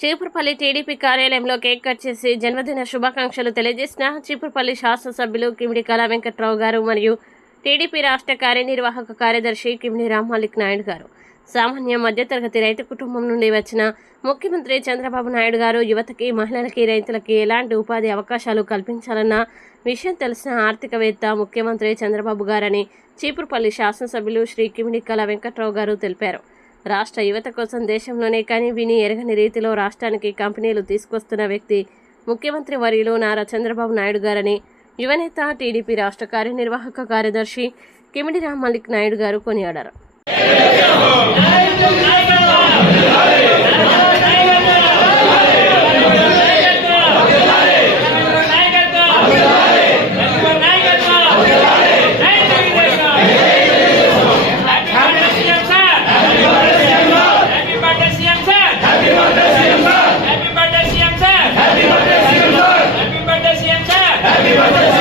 Cheepurupalli TDP కార్యాలయంలో cake cut చేసి జన్మదిన శుభాకాంక్షలు తెలియజేసిన చీపురుపల్లి శాసనసభ్యులు కిమిడి కళా వెంకట్రావు గారు మరియు టీడీపీ రాష్ట్ర కార్యనిర్వాహక కార్యదర్శి కిమిడి రామ్మలిక్ నాయుడు గారు. సామాన్య మధ్యతరగతి రైతు కుటుంబం నుండి వచ్చిన ముఖ్యమంత్రి చంద్రబాబు నాయుడు గారు యువతకి, మహిళలకి, రైతులకి ఎలాంటి ఉపాధి అవకాశాలు కల్పించాలన్న విషయం తెలిసిన ఆర్థికవేత్త ముఖ్యమంత్రి చంద్రబాబు గారని చీపురుపల్లి శాసనసభ్యులు శ్రీ కిమిడి కళా వెంకట్రావు గారు తెలిపారు. రాష్ట్ర యువత కోసం దేశంలోనే కని విని ఎరగని రీతిలో రాష్ట్రానికి కంపెనీలు తీసుకొస్తున్న వ్యక్తి ముఖ్యమంత్రి వర్యులు నారా చంద్రబాబు నాయుడు గారని యువనేత టీడీపీ రాష్ట్ర కార్యనిర్వాహక కార్యదర్శి కిమిడి రామ్మలిక్ నాయుడు గారు కొనియాడారు. Happy birthday,